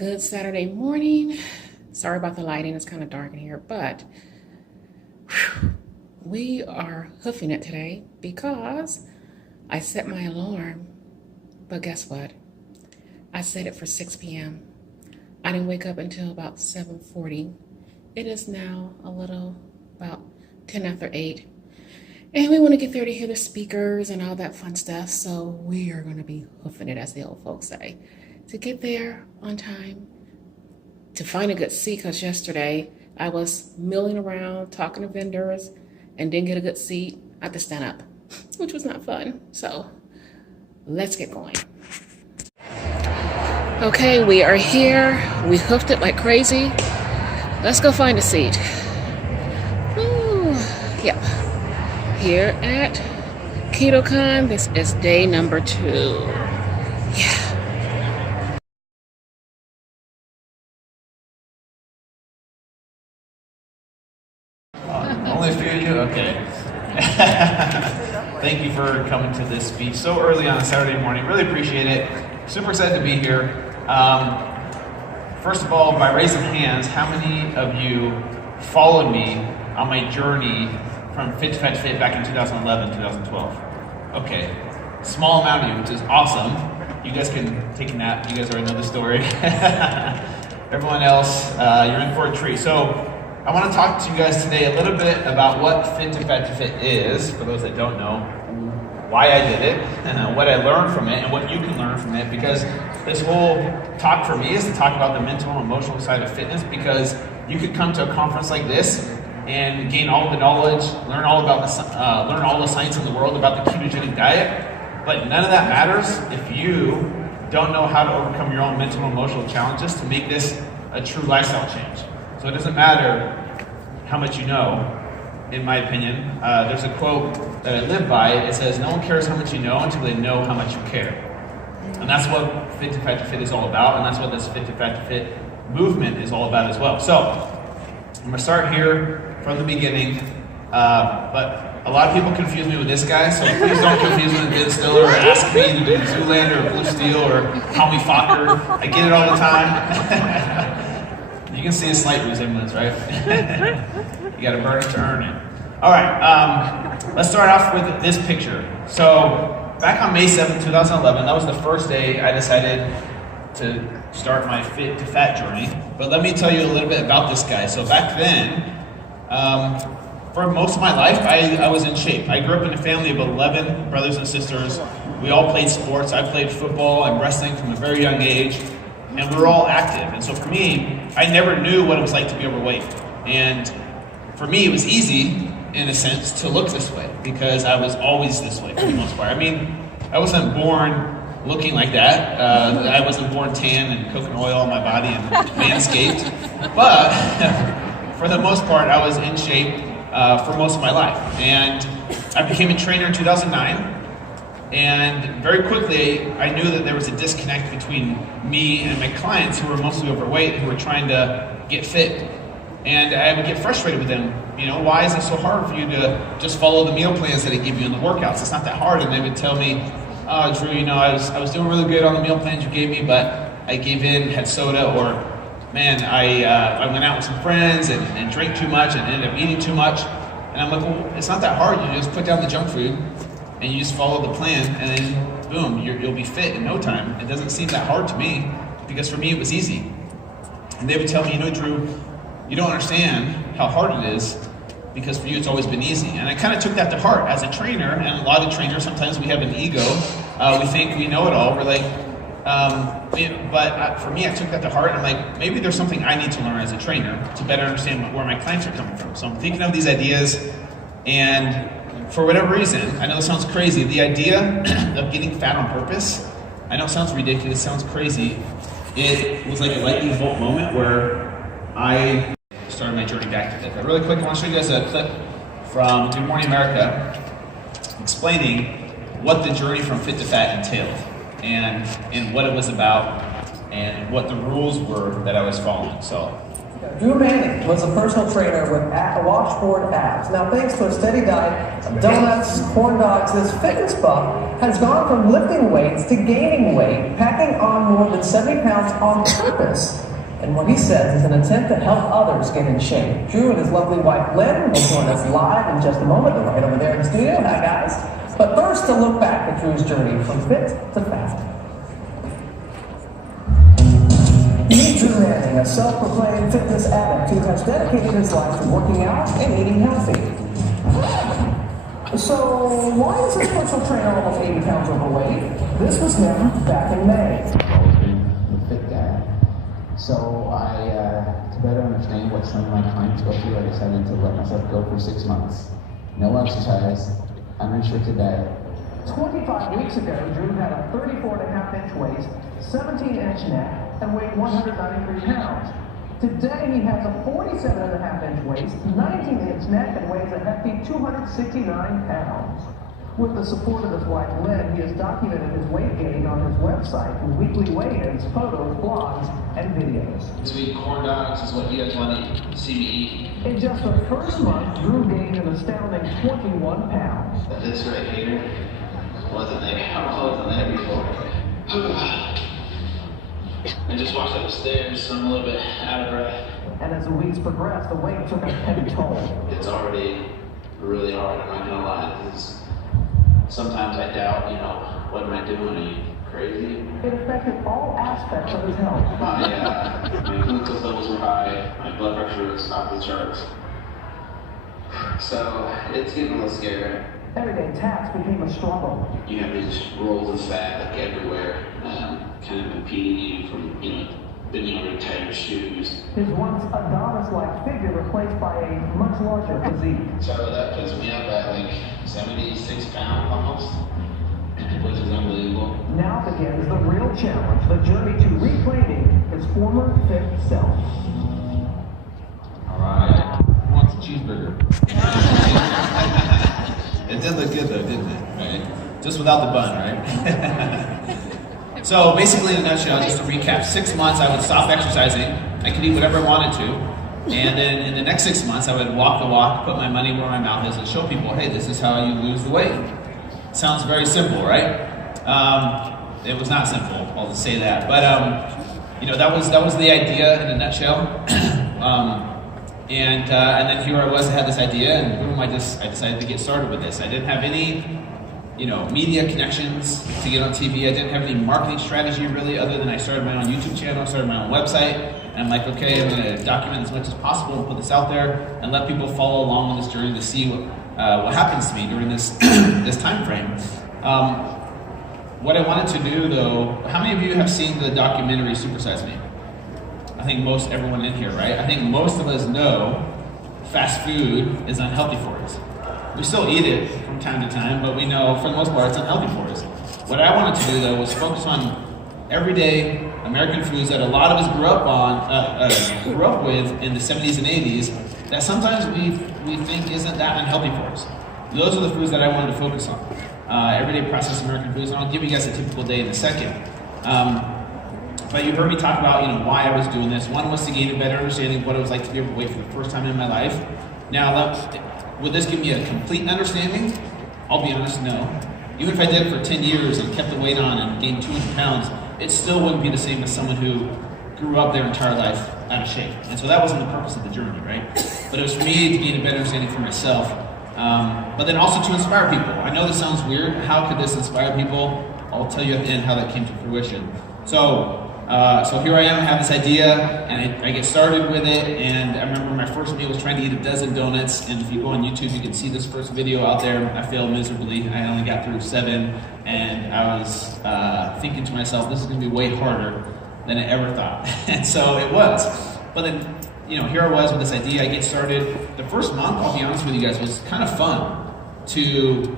Good Saturday morning. Sorry about the lighting, it's kind of dark in here, but we are hoofing it today because I set my alarm, but guess what? I set it for 6 p.m. I didn't wake up until about 7:40. It is now about 10 after 8. And we want to get there to hear the speakers and all that fun stuff. So we are going to be hoofing it, as the old folks say, to get there on time, to find a good seat, because yesterday I was milling around talking to vendors and didn't get a good seat. I had to stand up, which was not fun. So let's get going. Okay, we are here. We hoofed it like crazy. Let's go find a seat. Ooh, yep. Here at KetoCon, this is day number 2. Yeah. Only a few of you? Okay. Thank you for coming to this speech so early on a Saturday morning. Really appreciate it. Super excited to be here. First of all, by raising hands, how many of you followed me on my journey from Fit to Fat to Fit back in 2011, 2012? Okay. Small amount of you, which is awesome. You guys can take a nap. You guys already know the story. Everyone else, you're in for a treat. So I want to talk to you guys today a little bit about what Fit to Fat to Fit is, for those that don't know, why I did it, what I learned from it, and what you can learn from it, because this whole talk for me is to talk about the mental and emotional side of fitness, because you could come to a conference like this and gain all of the knowledge, learn all the science in the world about the ketogenic diet, but none of that matters if you don't know how to overcome your own mental and emotional challenges to make this a true lifestyle change. So it doesn't matter how much you know, in my opinion. There's a quote that I live by. It says, "No one cares how much you know until they know how much you care." And that's what Fit to Fat to Fit is all about, and that's what this Fit to Fat to Fit movement is all about as well. So I'm going to start here from the beginning, but a lot of people confuse me with this guy, so please don't confuse me with Ben Stiller or ask me to do Zoolander or Blue Steel or call me Fokker. I get it all the time. You can see a slight resemblance, right? You got to burn it to earn it. All right, let's start off with this picture. So back on May 7th, 2011, that was the first day I decided to start my Fit to Fat journey. But let me tell you a little bit about this guy. So back then, for most of my life, I was in shape. I grew up in a family of 11 brothers and sisters. We all played sports. I played football and wrestling from a very young age, and we were all active. And so for me, I never knew what it was like to be overweight. And for me, it was easy, in a sense, to look this way, because I was always this way for the most part. I mean, I wasn't born looking like that. I wasn't born tan and coconut oil on my body and manscaped. But for the most part, I was in shape for most of my life. And I became a trainer in 2009. And very quickly, I knew that there was a disconnect between me and my clients who were mostly overweight, who were trying to get fit. And I would get frustrated with them. You know, why is it so hard for you to just follow the meal plans that I give you in the workouts? It's not that hard. And they would tell me, "Oh, Drew, you know, I was doing really good on the meal plans you gave me, but I gave in, had soda," or, "Man, I went out with some friends and drank too much and ended up eating too much." And I'm like, well, it's not that hard. You just put down the junk food and you just follow the plan, and then boom, you'll be fit in no time. It doesn't seem that hard to me, because for me it was easy. And they would tell me, "You know, Drew, you don't understand how hard it is, because for you it's always been easy." And I kind of took that to heart as a trainer, and a lot of trainers, sometimes we have an ego. We think we know it all. We're like, but for me, I took that to heart, and I'm like, maybe there's something I need to learn as a trainer to better understand where my clients are coming from. So I'm thinking of these ideas, and for whatever reason, I know it sounds crazy, the idea of getting fat on purpose, I know it sounds ridiculous, sounds crazy. It was like a lightning bolt moment where I started my journey back to fit. Really quick, I want to show you guys a clip from Good Morning America explaining what the journey from fit to fat entailed, and what it was about, and what the rules were that I was following. So Drew Manning was a personal trainer with washboard abs. Now, thanks to a steady diet of donuts, corn dogs, this fitness buff has gone from lifting weights to gaining weight, packing on more than 70 pounds on purpose. And what he says is an attempt to help others get in shape. Drew and his lovely wife, Lynn, will join us live in just a moment. They're right over there in the studio. Hi, guys. But first, a look back at Drew's journey from fit to fat. Meet Drew Manning, a self-proclaimed fitness addict who has dedicated his life to working out and eating healthy. So, why is this personal trainer almost 80 pounds overweight? This was him back in May. A fit dad. So to better understand what some of my clients go through, I decided to let myself go for 6 months. No exercise, unrestricted diet. 25 weeks ago, Drew had a 34.5-inch waist, 17-inch neck, and weighed 193 pounds. Today, he has a 47.5-inch waist, 19-inch neck, and weighs a hefty 269 pounds. With the support of his wife, Lynn, he has documented his weight gain on his website in weekly weigh-ins, photos, blogs, and videos. To eat corn dogs is what you guys want to see me eat. In just the first month, Drew gained an astounding 21 pounds. This right here wasn't there. I wasn't there before. I just walked up the stairs, so I'm a little bit out of breath. And as the weeks progressed, the weight took a heavy toll. It's already really hard, I'm not gonna lie. Sometimes I doubt, what am I doing? Are you crazy? It affected all aspects of his health. My glucose levels were high, my blood pressure was off the charts. So it's getting a little scary. Everyday tasks became a struggle. You have these rolls of fat like everywhere, kind of impeding you from, bending over to tie your shoes. His once Adonis-like figure replaced by a much larger physique. So that puts me up at like 76 pounds almost, which is unbelievable. Now begins the real challenge, the journey to reclaiming his former fit self. All right. Who wants a cheeseburger? It did look good though, didn't it? Right? Just without the bun, right? So basically, in a nutshell, just to recap, 6 months I would stop exercising. I could eat whatever I wanted to. And then in the next 6 months, I would walk the walk, put my money where my mouth is, and show people, hey, this is how you lose the weight. Sounds very simple, right? It was not simple, I'll just say that. But, that was the idea in a nutshell. And then here I was, I had this idea, and boom, I decided to get started with this. I didn't have any media connections to get on TV. I didn't have any marketing strategy really, other than I started my own YouTube channel, started my own website, and I'm like, okay, I'm gonna document as much as possible and put this out there and let people follow along on this journey to see what happens to me during this this time frame. What I wanted to do though, how many of you have seen the documentary Supersize Me? I think most everyone in here, right? I think most of us know fast food is unhealthy for us. We still eat it from time to time, but we know for the most part it's unhealthy for us. What I wanted to do though was focus on everyday American foods that a lot of us grew up with in the 70s and 80s that sometimes we think isn't that unhealthy for us. Those are the foods that I wanted to focus on. Everyday processed American foods, and I'll give you guys a typical day in a second. But you heard me talk about why I was doing this. One was to gain a better understanding of what it was like to be overweight for the first time in my life. Now, would this give me a complete understanding? I'll be honest, no. Even if I did it for 10 years and kept the weight on and gained 200 pounds, it still wouldn't be the same as someone who grew up their entire life out of shape. And so that wasn't the purpose of the journey, right? But it was for me to gain a better understanding for myself. But then also to inspire people. I know this sounds weird. How could this inspire people? I'll tell you at the end how that came to fruition. So here I am, I have this idea, and I get started with it, and I remember my first meal was trying to eat a dozen donuts, and if you go on YouTube, you can see this first video out there. I failed miserably. I only got through 7, and I was thinking to myself, this is going to be way harder than I ever thought. And so it was. But then, here I was with this idea. I get started. The first month, I'll be honest with you guys, was kind of fun to,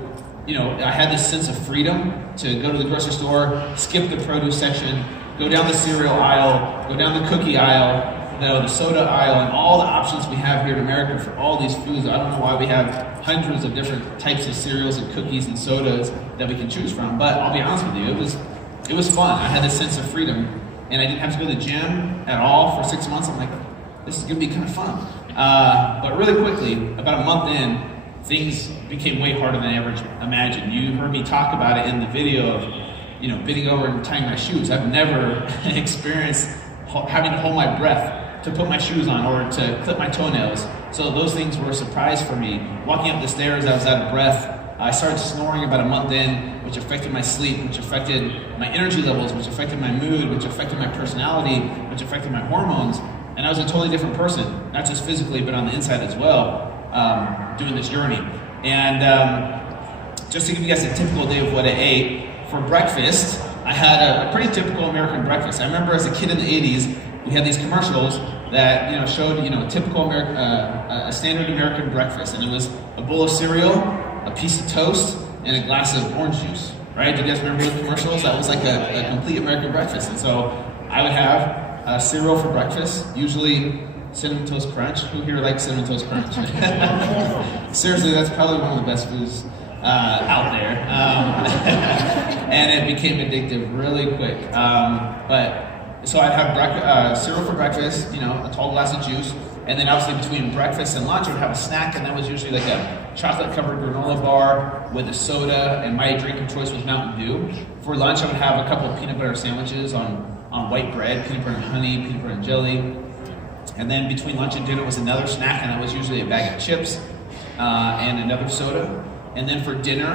I had this sense of freedom to go to the grocery store, skip the produce section, go down the cereal aisle, go down the cookie aisle, the soda aisle, and all the options we have here in America for all these foods. I don't know why we have hundreds of different types of cereals and cookies and sodas that we can choose from, but I'll be honest with you, it was fun. I had this sense of freedom, and I didn't have to go to the gym at all for 6 months. I'm like, this is gonna be kind of fun. But really quickly, about a month in, things became way harder than I ever imagined. You heard me talk about it in the video of, bending over and tying my shoes. I've never experienced having to hold my breath to put my shoes on or to clip my toenails. So those things were a surprise for me. Walking up the stairs, I was out of breath. I started snoring about a month in, which affected my sleep, which affected my energy levels, which affected my mood, which affected my personality, which affected my hormones. And I was a totally different person, not just physically, but on the inside as well, doing this journey. And just to give you guys a typical day of what I ate, for breakfast, I had a pretty typical American breakfast. I remember as a kid in the 80s, we had these commercials that showed a typical a standard American breakfast, and it was a bowl of cereal, a piece of toast, and a glass of orange juice. Right? Do you guys remember those commercials? That was like a complete American breakfast. And so I would have cereal for breakfast, usually Cinnamon Toast Crunch. Who here likes Cinnamon Toast Crunch? Seriously, that's probably one of the best foods out there. And it became addictive really quick. So I'd have cereal for breakfast, a tall glass of juice, and then obviously between breakfast and lunch I would have a snack, and that was usually like a chocolate-covered granola bar with a soda, and my drink of choice was Mountain Dew. For lunch I would have a couple of peanut butter sandwiches on white bread, peanut butter and honey, peanut butter and jelly. And then between lunch and dinner was another snack, and that was usually a bag of chips and another soda. And then for dinner,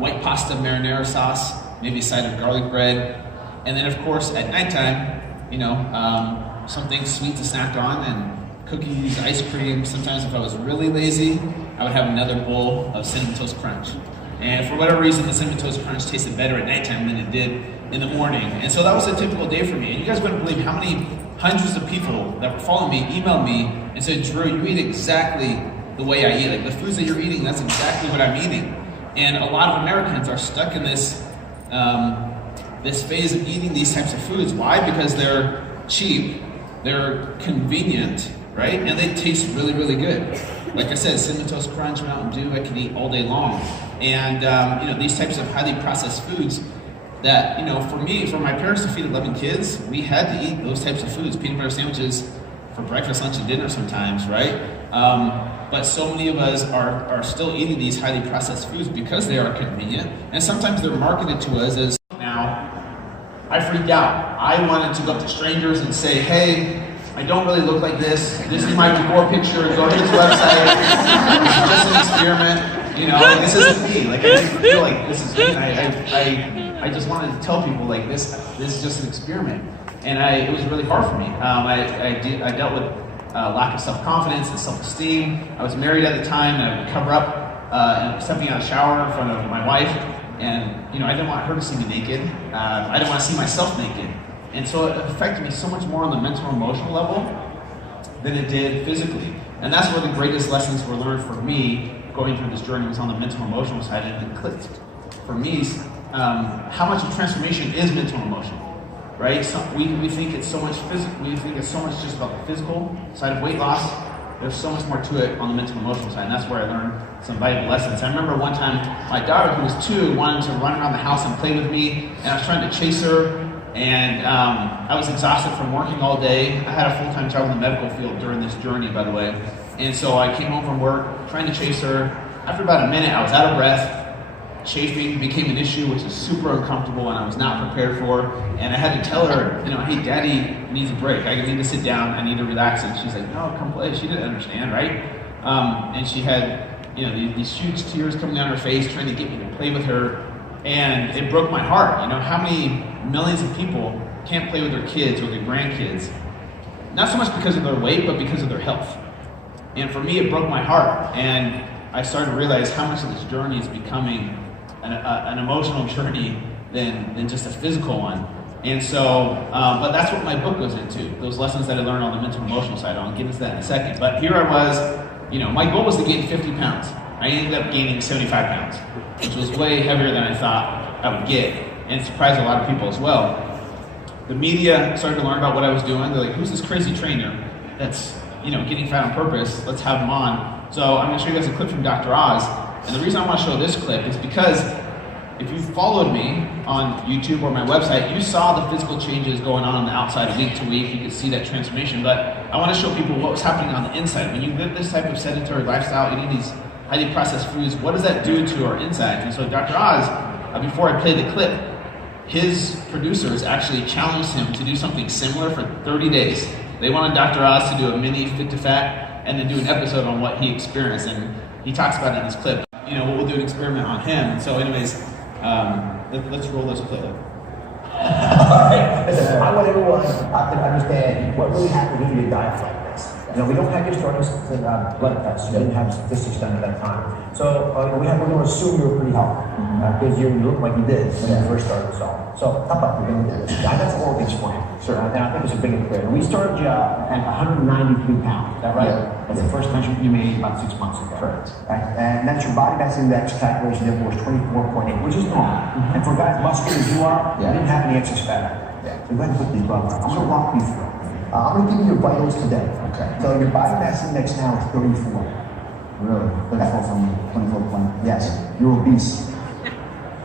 white pasta, marinara sauce, maybe a side of garlic bread. And then of course at nighttime, something sweet to snack on, and cookies, ice cream. Sometimes if I was really lazy, I would have another bowl of Cinnamon Toast Crunch. And for whatever reason, the Cinnamon Toast Crunch tasted better at nighttime than it did in the morning. And so that was a typical day for me. And you guys wouldn't believe how many hundreds of people that were following me emailed me and said, Drew, you eat exactly the way I eat. Like the foods that you're eating, that's exactly what I'm eating. And a lot of Americans are stuck in this this phase of eating these types of foods. Why? Because they're cheap, they're convenient, right? And they taste really, really good. Like I said, Cinnamon Toast Crunch, Mountain Dew, I can eat all day long. And these types of highly processed foods that, for me, for my parents to feed 11 kids, we had to eat those types of foods, peanut butter sandwiches for breakfast, lunch, and dinner sometimes, right? But so many of us are still eating these highly processed foods because they are convenient. And sometimes they're marketed to us as, now, I freaked out. I wanted to go up to strangers and say, hey, I don't really look like this. This is my before picture. Go to this website. This is just an experiment. This isn't me. Like, I didn't feel like this is me. I just wanted to tell people, like, this is just an experiment. And it was really hard for me. I dealt with lack of self-confidence and self-esteem. I was married at the time, and I would cover up stepping out of the shower in front of my wife. And, I didn't want her to see me naked. I didn't want to see myself naked. And so it affected me so much more on the mental and emotional level than it did physically. And that's where the greatest lessons were learned for me going through this journey was on the mental and emotional side, and it clicked for me how much of transformation is mental and emotional, right? So we think it's so much physical, we think it's so much just about the physical side of weight loss. There's so much more to it on the mental and emotional side, and that's where I learned some valuable lessons. I remember one time my daughter, who was 2, wanted to run around the house and play with me, and I was trying to chase her. And I was exhausted from working all day. I had a full-time job in the medical field during this journey, by the way. And so I came home from work, trying to chase her. After about a minute, I was out of breath. Chafing became an issue, which is super uncomfortable and I was not prepared for. And I had to tell her, hey, Daddy needs a break. I need to sit down. I need to relax. And she's like, no, come play. She didn't understand, right? And she had, these huge tears coming down her face, trying to get me to play with her. And it broke my heart. How many millions of people can't play with their kids or their grandkids? Not so much because of their weight, but because of their health. And for me, it broke my heart. And I started to realize how much of this journey is becoming an emotional journey than just a physical one. And so, but that's what my book goes into, those lessons that I learned on the mental and emotional side. I'll get into that in a second. But here I was, my goal was to gain 50 pounds. I ended up gaining 75 pounds, which was way heavier than I thought I would get, and it surprised a lot of people as well. The media started to learn about what I was doing. They're like, who's this crazy trainer that's getting fat on purpose? Let's have him on. So I'm going to show you guys a clip from Dr. Oz. And the reason I want to show this clip is because if you followed me on YouTube or my website, you saw the physical changes going on the outside week to week. You could see that transformation. But I want to show people what was happening on the inside. When you live this type of sedentary lifestyle, eating these highly processed foods, what does that do to our insides? And so Dr. Oz, before I play the clip, his producers actually challenged him to do something similar for 30 days. They wanted Dr. Oz to do a mini Fit to Fat and then do an episode on what he experienced. And he talks about it in this clip. You know, we'll do an experiment on him. So anyways, let's roll this clip. Alright, listen, I want everyone to understand what really happened when you eat a diet like this. You know, we don't have historical blood tests. We didn't have statistics done at that time. So we're going to assume you were pretty healthy because you look like you did when you first started this all. So how about we're going to do this? I got some oral things for you. Sure. And I think it's a big and clear. We started you at 193 pounds. Is that right? Yeah. That's the first measurement you made about 6 months ago. Correct. Right. And that's your body mass index calculation. Therefore, was 24.8, which is normal. And for guys muscular as you are, you didn't have any excess fat. Yeah. So go ahead and put these gloves on. I'm going to walk you through. I'm going to give you your vitals today. Okay. So your body mass index now is 34. Really? 34 from 24 Yes. You're obese.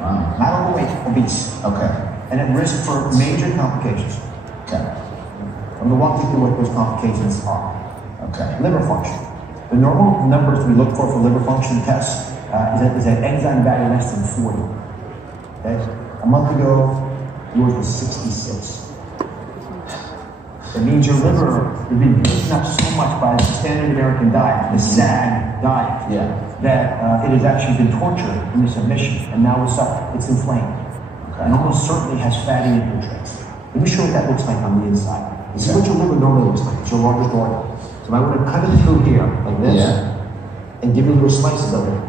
Not overweight, obese. Okay. And at risk for major complications. Okay. I'm going to walk you through what those complications are. Okay. Liver function. The normal numbers we look for liver function tests is an enzyme value less than 40. Okay. A month ago, yours was 66. It means your liver has been beaten up so much by the standard American diet, the SAD diet, that it has actually been tortured into submission, and now it's inflamed. Okay. And almost certainly has fatty infiltrates. Let me show you what that looks like on the inside. This is what your liver normally looks like. It's your largest organ. So I want to cut it through here, like this, and give you little slices of it.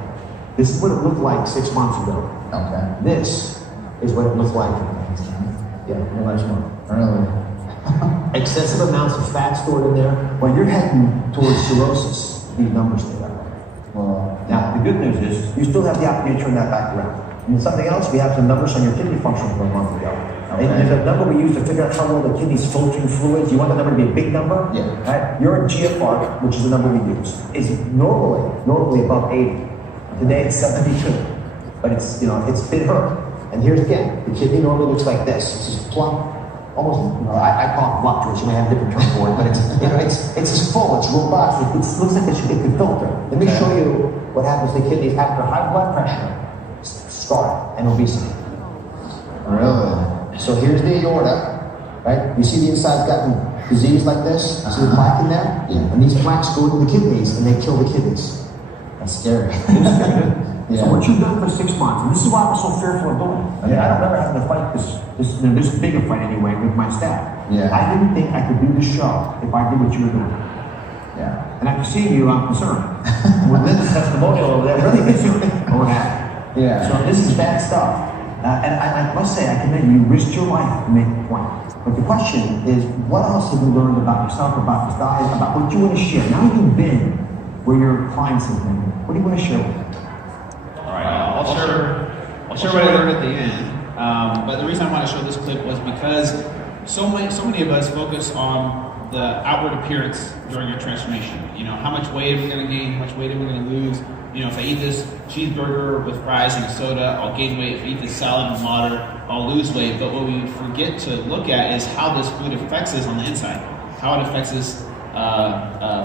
This is what it looked like 6 months ago. Okay. This is what it looked like. Really? Excessive amounts of fat stored in there. Well, you're heading towards cirrhosis. These numbers stay that way. Well, now the good news is you still have the opportunity to turn that back around. And something else, we have some numbers on your kidney function from a month ago. Okay. And there's a number we use to figure out how well the kidney's filtering fluids. You want the number to be a big number? Yeah. Right? Your GFR, which is the number we use, is normally above 80. Today it's 72. But it's been hurt. And here's again, the kidney normally looks like this. It's just plump. Almost, I call it voluptuous. You may have a different term for it, but it's just full. It's robust. It looks like it could filter. Let me show you what happens to kidneys after high blood pressure, scarring, and obesity. Really? So here's the aorta, right? You see the inside's gotten disease like this. You see the plaque in there? Yeah. And these plaques go into the kidneys, and they kill the kidneys. That's scary. So what you've done for 6 months, and this is why I was so fearful of doing it. I don't remember having to fight this bigger fight anyway with my staff. Yeah. I didn't think I could do this show if I did what you were doing. Yeah. And after seeing you, I'm concerned. With Lynn's testimonial over there, really concerned over that. Yeah. So this is bad stuff. And I must say, I commend you. You risked your life to make the point. But the question is, what else have you learned about yourself, about this diet, about what you want to share? Now you've been where your clients have been. What do you want to share with them? I'll share what I learned at the end. But the reason I want to show this clip was because so many of us focus on the outward appearance during your transformation. You know, how much weight are we going to gain? How much weight are we going to lose? You know, if I eat this cheeseburger with fries and a soda, I'll gain weight. If I eat this salad and water, I'll lose weight. But what we forget to look at is how this food affects us on the inside, how it affects us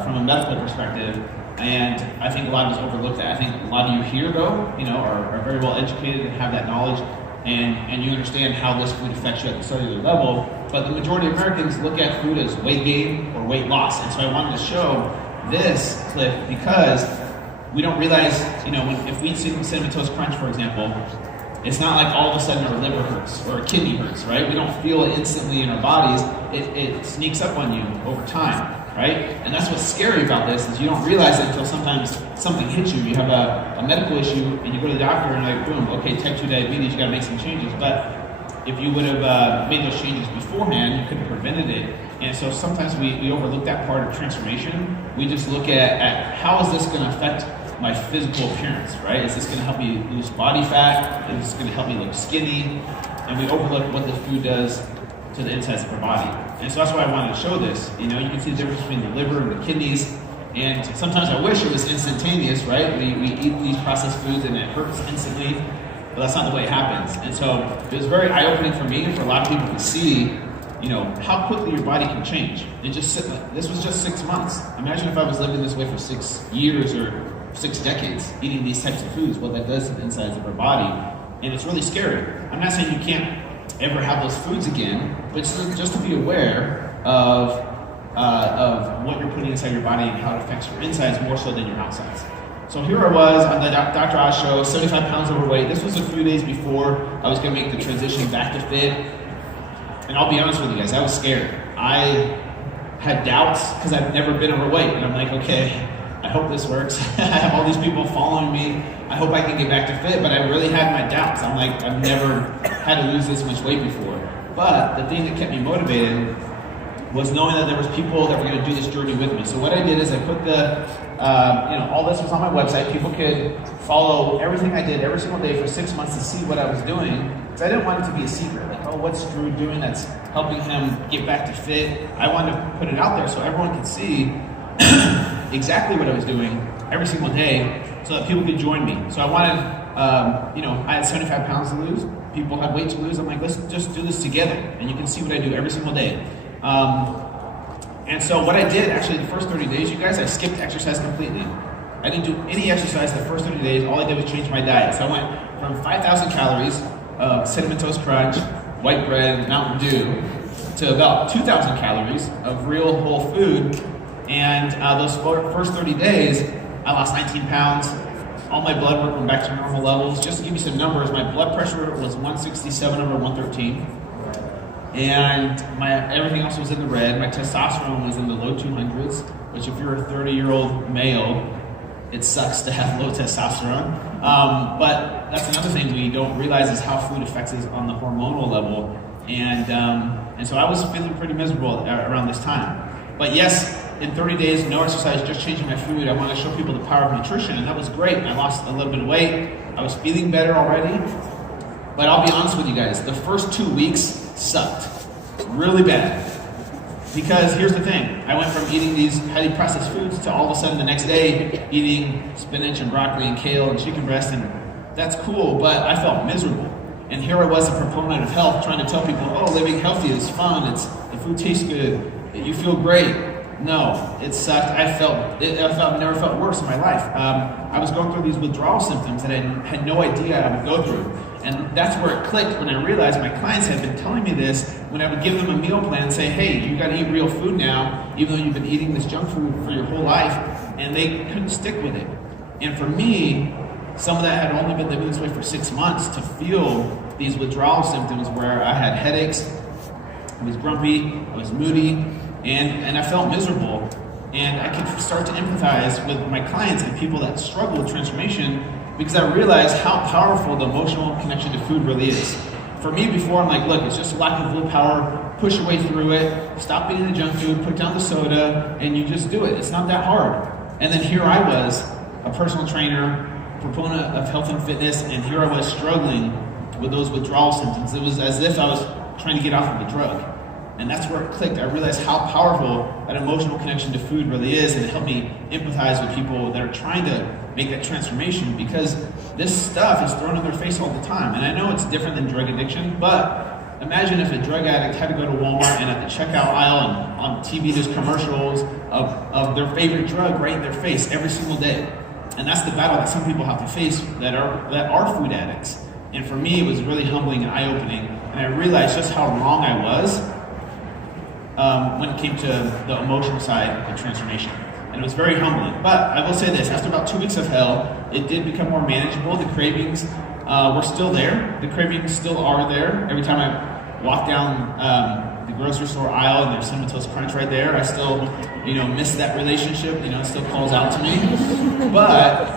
from a medical perspective. And I think a lot of us overlook that. I think a lot of you here, though, are very well educated and have that knowledge, and you understand how this food affects you at the cellular level. But the majority of Americans look at food as weight gain or weight loss. And so I wanted to show this clip because we don't realize, if we eat Cinnamon Toast Crunch, for example, it's not like all of a sudden our liver hurts or our kidney hurts, right? We don't feel it instantly in our bodies. It sneaks up on you over time. Right? And that's what's scary about this is you don't realize it until sometimes something hits you. You have a medical issue and you go to the doctor and like, boom, okay, type 2 diabetes, you got to make some changes. But if you would have made those changes beforehand, you could have prevented it. And so sometimes we overlook that part of transformation. We just look at how is this going to affect my physical appearance, right? Is this going to help me lose body fat? Is this going to help me look skinny? And we overlook what the food does to the insides of our body. And so that's why I wanted to show this. You can see the difference between the liver and the kidneys. And sometimes I wish it was instantaneous, right? We eat these processed foods and it hurts instantly. but that's not the way it happens. And so it was very eye-opening for me and for a lot of people to see, you know, how quickly your body can change. And just this was just 6 months. Imagine if I was living this way for 6 years or 6 decades, eating these types of foods, what that does to the insides of our body. And it's really scary. I'm not saying you can't ever have those foods again, but just to be aware of what you're putting inside your body and how it affects your insides more so than your outsides. So here I was on the Dr. Oz show, 75 pounds overweight. This was a few days before I was going to make the transition back to fit. And I'll be honest with you guys, I was scared. I had doubts because I've never been overweight. And I'm like, okay, I hope this works. I have all these people following me. I hope I can get back to fit. But I really had my doubts. I'm like, I've never had to lose this much weight before. But the thing that kept me motivated was knowing that there was people that were going to do this journey with me. So what I did is I put the, all this was on my website. People could follow everything I did every single day for 6 months to see what I was doing. Because I didn't want it to be a secret. Like, oh, what's Drew doing that's helping him get back to fit? I wanted to put it out there so everyone could see exactly what I was doing every single day so that people could join me. So I wanted, I had 75 pounds to lose. People had weight to lose. I'm like, let's just do this together. And you can see what I do every single day. And so what I did actually the first 30 days, you guys, I skipped exercise completely. I didn't do any exercise the first 30 days. All I did was change my diet. So I went from 5,000 calories of Cinnamon Toast Crunch, white bread, Mountain Dew, to about 2,000 calories of real whole food. And those first 30 days, I lost 19 pounds. All my blood work went back to normal levels. Just to give you some numbers, my blood pressure was 167 over 113. And everything else was in the red. My testosterone was in the low 200s, which if you're a 30-year-old male, it sucks to have low testosterone. But that's another thing we don't realize is how food affects us on the hormonal level. And so I was feeling pretty miserable around this time. But yes, in 30 days, no exercise, just changing my food. I want to show people the power of nutrition, and that was great. I lost a little bit of weight. I was feeling better already. But I'll be honest with you guys, the first 2 weeks sucked really bad. Because here's the thing, I went from eating these highly processed foods to all of a sudden the next day eating spinach and broccoli and kale and chicken breast, and that's cool, but I felt miserable. And here I was, a proponent of health, trying to tell people, oh, living healthy is fun, the food tastes good, you feel great. No, it sucked. I never felt worse in my life. I was going through these withdrawal symptoms that I had no idea I would go through. And that's where it clicked when I realized my clients had been telling me this when I would give them a meal plan and say, hey, you got to eat real food now, even though you've been eating this junk food for your whole life, and they couldn't stick with it. And for me, some of that had only been living this way for 6 months to feel these withdrawal symptoms where I had headaches, I was grumpy, I was moody, and I felt miserable. And I could start to empathize with my clients and people that struggle with transformation because I realized how powerful the emotional connection to food really is. For me before, I'm like, look, it's just a lack of willpower, push your way through it, stop eating the junk food, put down the soda, and you just do it. It's not that hard. And then here I was, a personal trainer, proponent of health and fitness, and here I was struggling with those withdrawal symptoms. It was as if I was trying to get off of the drug. And that's where it clicked. I realized how powerful that emotional connection to food really is, and it helped me empathize with people that are trying to make that transformation, because this stuff is thrown in their face all the time. And I know it's different than drug addiction, but imagine if a drug addict had to go to Walmart and at the checkout aisle and on TV there's commercials of their favorite drug right in their face every single day. And that's the battle that some people have to face that are food addicts. And for me, it was really humbling and eye-opening. And I realized just how wrong I was when it came to the emotional side of transformation. And it was very humbling. But I will say this, after about 2 weeks of hell, it did become more manageable. The cravings were still there. The cravings still are there. Every time I walk down the grocery store aisle and there's Cinnamon Toast Crunch right there, I still, miss that relationship. It still calls out to me. But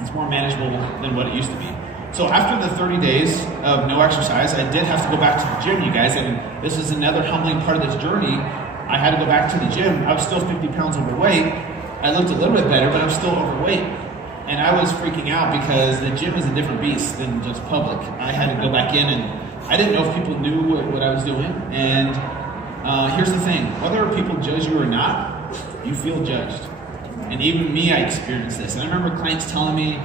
it's more manageable than what it used to be. So after the 30 days of no exercise, I did have to go back to the gym, you guys, and this is another humbling part of this journey. I had to go back to the gym. I was still 50 pounds overweight. I looked a little bit better, but I was still overweight. And I was freaking out because the gym is a different beast than just public. I had to go back in, and I didn't know if people knew what I was doing. And here's the thing, whether people judge you or not, you feel judged. And even me, I experienced this. And I remember clients telling me,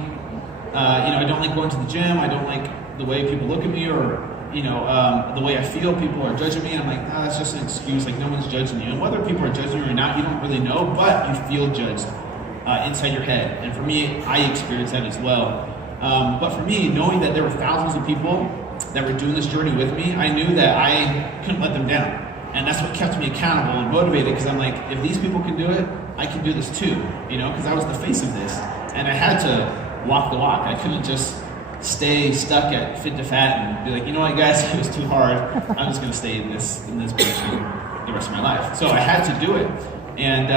I don't like going to the gym. I don't like the way people look at me, or the way I feel. People are judging me. I'm like, no, that's just an excuse. Like, no one's judging you. And whether people are judging you or not, you don't really know, but you feel judged inside your head. And for me, I experienced that as well. But for me, knowing that there were thousands of people that were doing this journey with me, I knew that I couldn't let them down. And that's what kept me accountable and motivated, because I'm like, if these people can do it, I can do this too, because I was the face of this. And I had to walk the walk. I couldn't just stay stuck at Fit to Fat and be like, you know what, guys, it was too hard. I'm just going to stay in this position the rest of my life. So I had to do it. And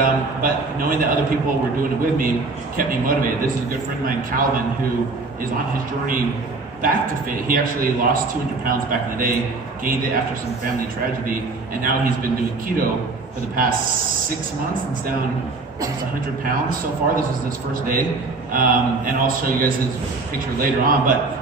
but knowing that other people were doing it with me kept me motivated. This is a good friend of mine, Calvin, who is on his journey back to fit. He actually lost 200 pounds back in the day, gained it after some family tragedy, and now he's been doing keto for the past 6 months. He's down almost 100 pounds so far. This is his first day, and I'll show you guys his picture later on. But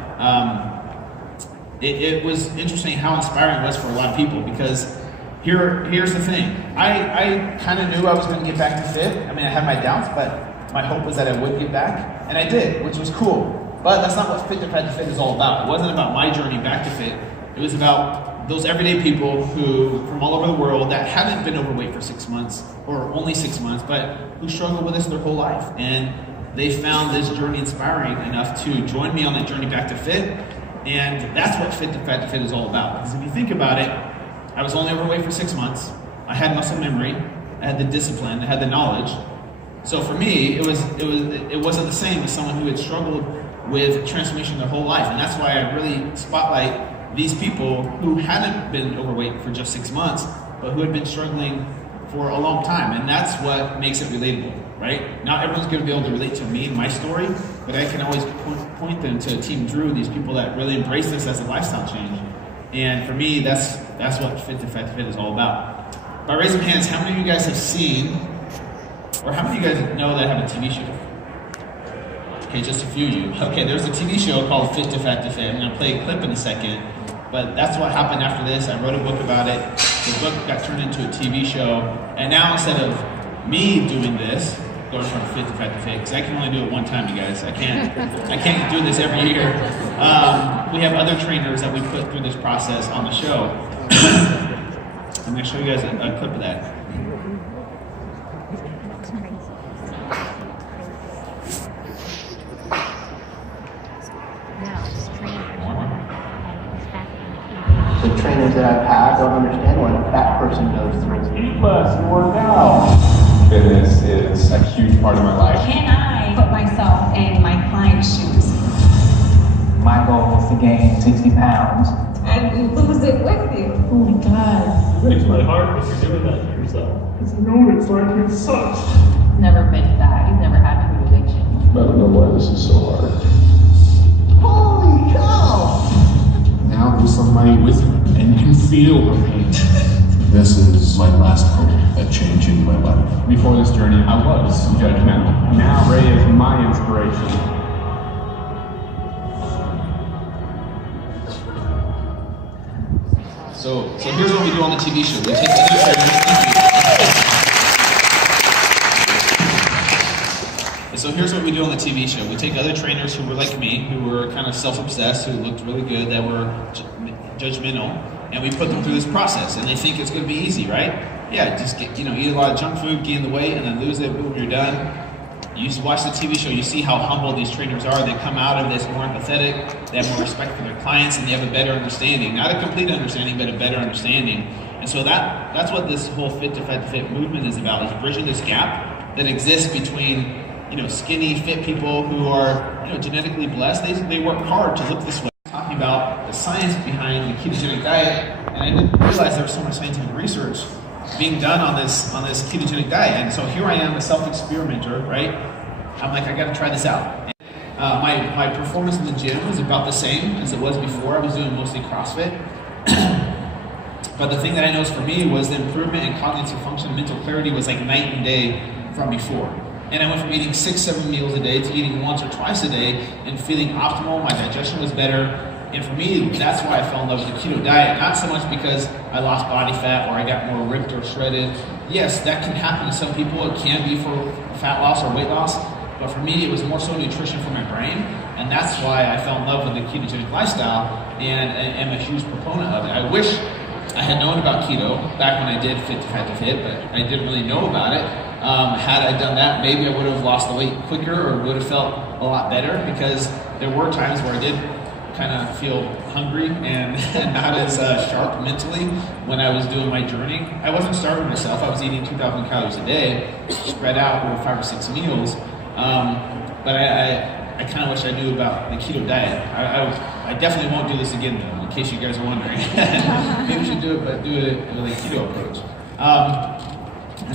it was interesting how inspiring it was for a lot of people, because here's the thing. I kind of knew I was going to get back to fit. I mean, I had my doubts, but my hope was that I would get back, and I did, which was cool. But that's not what Fit to Fat to Fit is all about. It wasn't about my journey back to fit. It was about those everyday people who, from all over the world, that hadn't been overweight for 6 months, or only 6 months, but who struggled with this their whole life. And they found this journey inspiring enough to join me on that journey back to fit. And that's what Fit to Fat to Fit is all about. Because if you think about it, I was only overweight for 6 months. I had muscle memory. I had the discipline. I had the knowledge. So for me, it wasn't the same as someone who had struggled with transformation their whole life. And that's why I really spotlight these people who hadn't been overweight for just 6 months, but who had been struggling for a long time. And that's what makes it relatable, right? Not everyone's going to be able to relate to me and my story, but I can always point them to Team Drew, these people that really embrace this as a lifestyle change. And for me, that's what Fit to Fat to Fit is all about. By raise of hands, how many of you guys have seen, or how many of you guys know that I have a TV show? Okay, just a few of you. Okay, there's a TV show called Fit to Fat to Fit. I'm going to play a clip in a second, but that's what happened after this. I wrote a book about it. The book got turned into a TV show, and now instead of me doing this, going from Fit to Fat to Fit, because I can only do it one time, you guys. I can't do this every year. We have other trainers that we put through this process on the show. I'm going to show you guys a clip of that. The trainers that I've had don't understand what that person goes through. Eat less and work out. Fitness is a huge part of my life. Can I put myself in my client's shoes? My goal is to gain 60 pounds. And lose it with you. Oh my God. It breaks my heart that you're doing that to yourself. Because I know what it's like. It sucks. Never been to that. He's never had food addiction. I don't know why this is so hard. Holy cow! Now do somebody with me, and you can feel her pain. This is my last hope at changing my life. Before this journey, I was judgmental. Now Ray is my inspiration. So here's what we do on the TV show. We take other trainers. So here's what we do on the TV show. We take other trainers who were like me, who were kind of self-obsessed, who looked really good, that were judgmental, and we put them through this process. And they think it's going to be easy, right? Yeah, just eat a lot of junk food, gain the weight, and then lose it. Boom, you're done. You just watch the TV show, you see how humble these trainers are. They come out of this more empathetic, they have more respect for their clients, and they have a better understanding. Not a complete understanding, but a better understanding. And so that's what this whole Fit to Fat to Fit movement is about, is bridging this gap that exists between skinny, fit people who are genetically blessed. They work hard to look this way. Talking about the science behind the ketogenic diet, and I didn't realize there was so much scientific research being done on this ketogenic diet. And so here I am, a self-experimenter, right? I'm like, I got to try this out. And, my performance in the gym was about the same as it was before. I was doing mostly CrossFit. But the thing that I noticed for me was the improvement in cognitive function and mental clarity was like night and day from before. And I went from eating 6-7 meals a day to eating once or twice a day and feeling optimal. My digestion was better. And for me, that's why I fell in love with the keto diet. Not so much because I lost body fat or I got more ripped or shredded. Yes, that can happen to some people. It can be for fat loss or weight loss. but for me it was more so nutrition for my brain, and that's why I fell in love with the ketogenic lifestyle and am a huge proponent of it. I wish I had known about keto back when I did Fit to Fat to Fit, but I didn't really know about it. Had I done that, maybe I would have lost the weight quicker or would have felt a lot better, because there were times where I did kind of feel hungry and not as sharp mentally when I was doing my journey. I wasn't starving myself. I was eating 2,000 calories a day, spread out over 5 or 6 meals. But I kind of wish I knew about the keto diet. I definitely won't do this again, though, in case you guys are wondering. Maybe we should do it, but do it with a keto approach.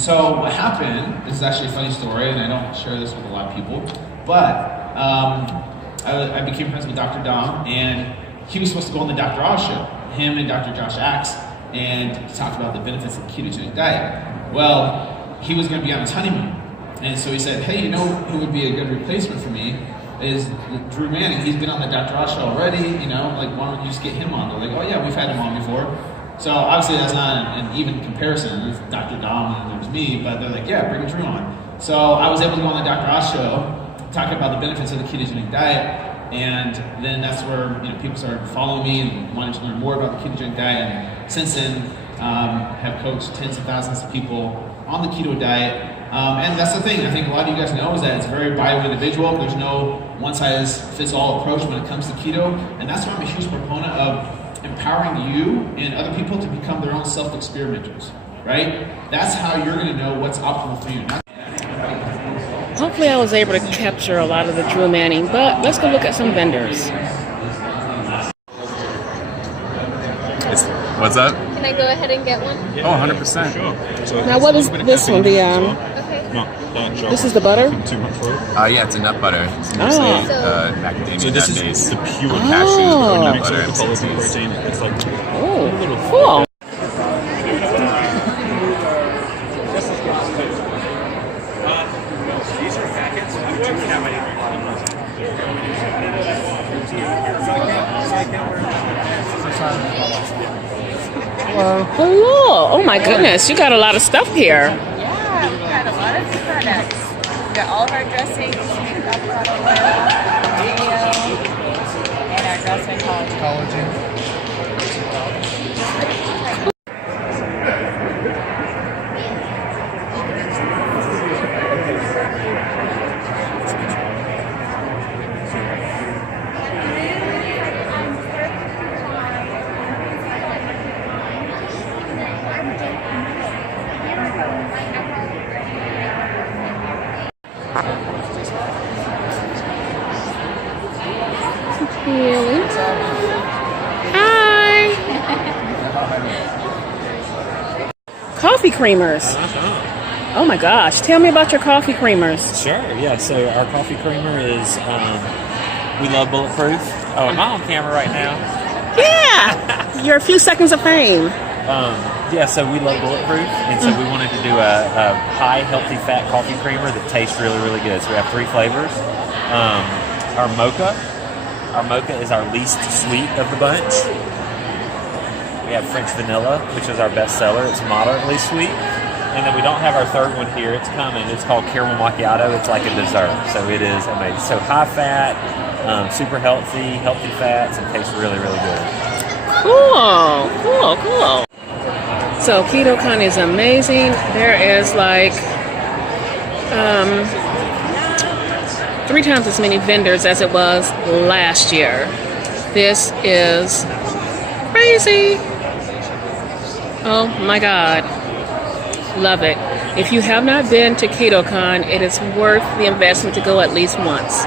So what happened, this is actually a funny story, and I don't share this with a lot of people, but I became friends with Dr. Dom, and he was supposed to go on the Dr. Oz show, him and Dr. Josh Axe, and he talked about the benefits of the ketogenic diet. Well, he was going to be on his honeymoon, and so he said, hey, you know who would be a good replacement for me is Drew Manning. He's been on the Dr. Oz show already, you know, like, why don't you just get him on? They're like, oh yeah, we've had him on before. So obviously that's not an even comparison. There's Dr. Dom and there's me, but they're like, yeah, bring Drew on. So I was able to go on the Dr. Oz show, talking about the benefits of the ketogenic diet, and then that's where, you know, people started following me and wanted to learn more about the ketogenic diet. And since then, have coached tens of thousands of people on the keto diet. And that's the thing, I think a lot of you guys know, is that it's very bio-individual. There's no one-size-fits-all approach when it comes to keto, and that's why I'm a huge proponent of empowering you and other people to become their own self-experimenters, right? That's how you're going to know what's optimal for you. Hopefully I was able to capture a lot of the Drew Manning, but let's go look at some vendors. What's up? Can I go ahead and get one? Oh, 100%. Sure. Now what is this one? This is the butter? Yeah, it's a nut butter. It's mostly macadamia so this nut is base. the pure cashews, nut butter, and protein. It's like oh, cool. Hello. Oh my goodness, you got a lot of stuff here. Yeah, we've got a lot of products. We've got all of our dressings, avocado oil, mayo, and our dressing collagen. Really? Hi. Coffee creamers. Oh my gosh. Tell me about your coffee creamers. Sure, yeah. So our coffee creamer is, we love Bulletproof. Oh, am I on camera right now? Yeah. Your few seconds of fame. Yeah, so we love Bulletproof, and so we wanted to do a high healthy fat coffee creamer that tastes really, really good. So we have 3 flavors. Our mocha is our least sweet of the bunch. We have French vanilla, which is our best seller. It's moderately sweet. And then we don't have our third one here. It's coming. It's called caramel macchiato. It's like a dessert. So it is amazing. So high fat, super healthy fats, and tastes really, really good. Cool. So KetoCon is amazing. There is like 3 times as many vendors as it was last year. This is crazy. Oh my God. Love it. If you have not been to KetoCon, it is worth the investment to go at least once.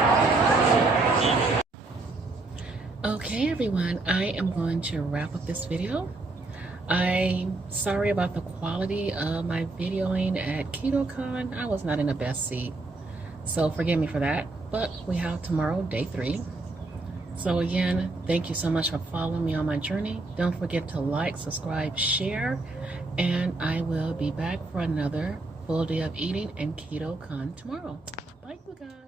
Okay, everyone, I am going to wrap up this video. I'm sorry about the quality of my videoing at KetoCon. I was not in the best seat, so forgive me for that. But we have tomorrow, day 3. So again, thank you so much for following me on my journey. Don't forget to like, subscribe, share, and I will be back for another full day of eating and KetoCon tomorrow. Bye, you guys.